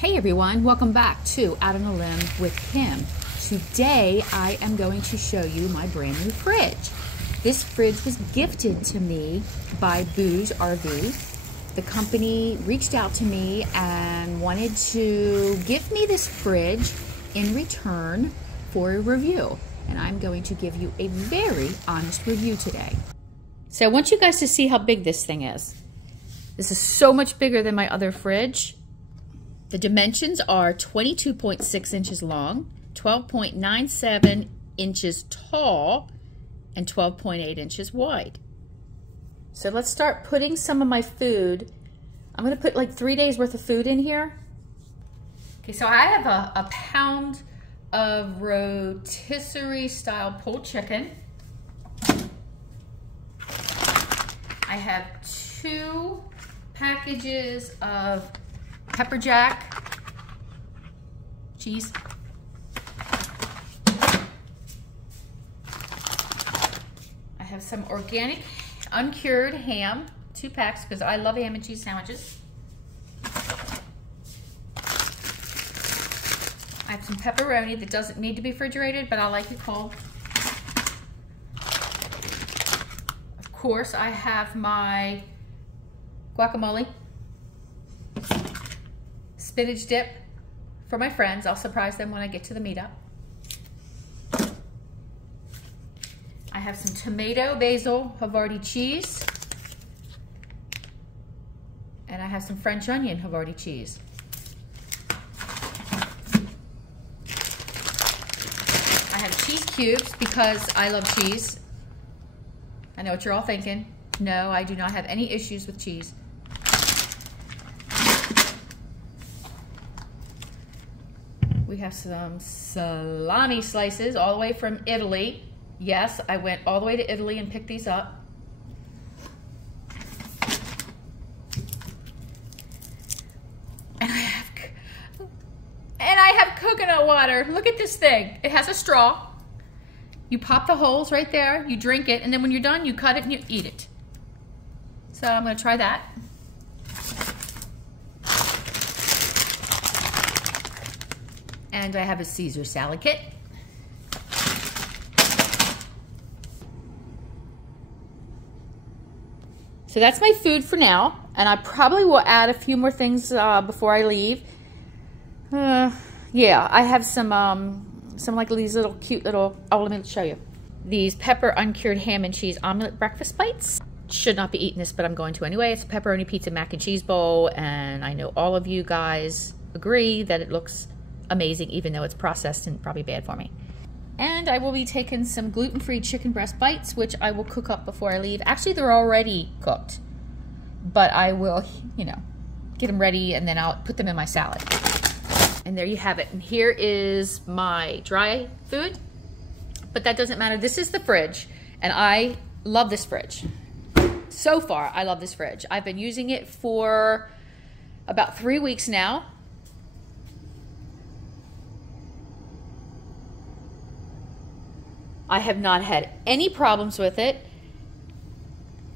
Hey everyone, welcome back to Out on a Limb with Kim. Today I am going to show you my brand new fridge. This fridge was gifted to me by BougeRV. The company reached out to me and wanted to give me this fridge in return for a review. And I'm going to give you a very honest review today. So I want you guys to see how big this thing is. This is so much bigger than my other fridge. The dimensions are 22.6 inches long, 12.97 inches tall, and 12.8 inches wide. So let's start putting some of my food. I'm gonna put like 3 days worth of food in here. Okay, so I have a pound of rotisserie style pulled chicken. I have 2 packages of pepper jack cheese. I have some organic uncured ham, 2 packs, because I love ham and cheese sandwiches. I have some pepperoni that doesn't need to be refrigerated, but I like it cold. Of course, I have my guacamole, spinach dip for my friends. I'll surprise them when I get to the meetup. I have some tomato, basil, Havarti cheese. And I have some French onion Havarti cheese. I have cheese cubes because I love cheese. I know what you're all thinking. No, I do not have any issues with cheese. We have some salami slices all the way from Italy. Yes, I went all the way to Italy and picked these up. And I have coconut water. Look at this thing. It has a straw. You pop the holes right there, you drink it, and then when you're done, you cut it and you eat it. So I'm gonna try that. And I have a Caesar salad kit. So that's my food for now, and I probably will add a few more things before I leave. Yeah, I have some like these little cute little, oh, let me show you. These pepper uncured ham and cheese omelet breakfast bites. Should not be eating this, but I'm going to anyway. It's a pepperoni pizza mac and cheese bowl, and I know all of you guys agree that it looks amazing, even though it's processed and probably bad for me. And I will be taking some gluten-free chicken breast bites, which I will cook up before I leave. Actually, they're already cooked, but I will, you know, get them ready and then I'll put them in my salad. And there you have it. And here is my dry food, but that doesn't matter. This is the fridge, and I love this fridge. So far, I love this fridge. I've been using it for about 3 weeks now. I have not had any problems with it.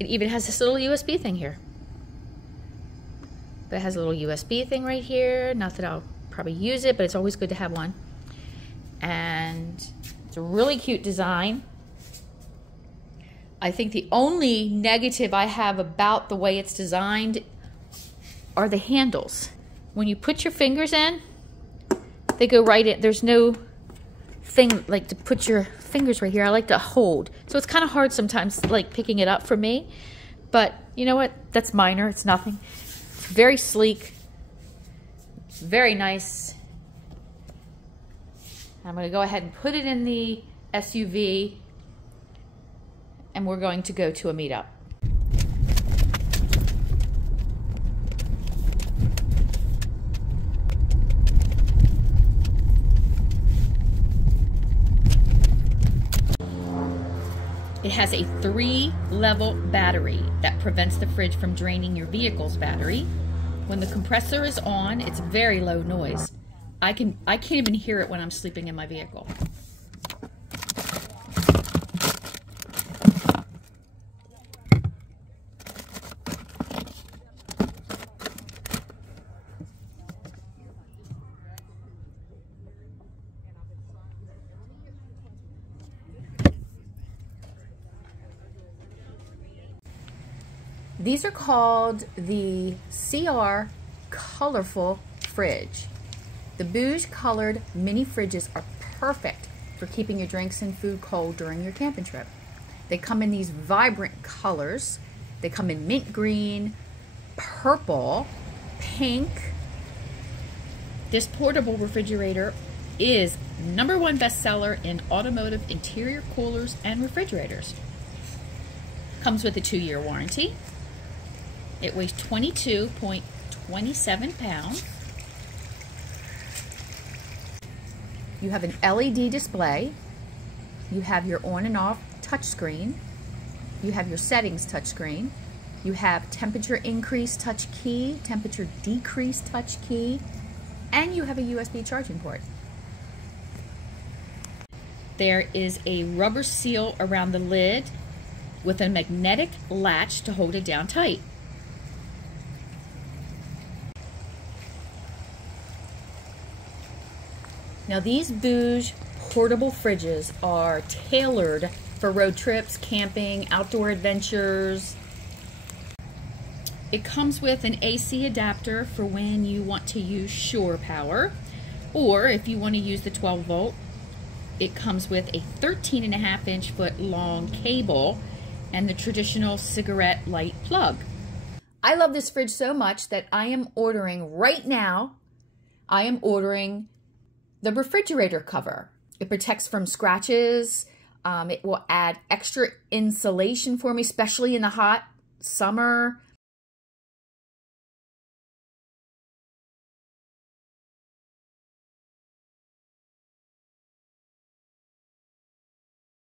It even has this little USB thing here. But it has a little USB thing right here. Not that I'll probably use it, but it's always good to have one. And it's a really cute design. I think the only negative I have about the way it's designed are the handles. When you put your fingers in, they go right in. There's no thing like to put your fingers right here. I like to hold. So it's kind of hard sometimes, like picking it up for me. But you know what? That's minor. It's nothing. It's very sleek. Very nice. I'm going to go ahead and put it in the SUV, and we're going to go to a meetup. It has a 3-level battery that prevents the fridge from draining your vehicle's battery. When the compressor is on, it's very low noise. I can't even hear it when I'm sleeping in my vehicle. These are called the CR Colorful Fridge. The Bouge colored mini fridges are perfect for keeping your drinks and food cold during your camping trip. They come in these vibrant colors. They come in mint green, purple, pink. This portable refrigerator is #1 bestseller in automotive interior coolers and refrigerators. Comes with a 2-year warranty. It weighs 22.27 pounds. You have an LED display. You have your on and off touchscreen. You have your settings touchscreen. You have temperature increase touch key, temperature decrease touch key, and you have a USB charging port. There is a rubber seal around the lid with a magnetic latch to hold it down tight. Now these Bouge portable fridges are tailored for road trips, camping, outdoor adventures. It comes with an AC adapter for when you want to use shore power, or if you want to use the 12 volt. It comes with a 13.5 foot long cable and the traditional cigarette light plug. I love this fridge so much that I am ordering right now. I am ordering the refrigerator cover. It protects from scratches. It will add extra insulation for me, especially in the hot summer.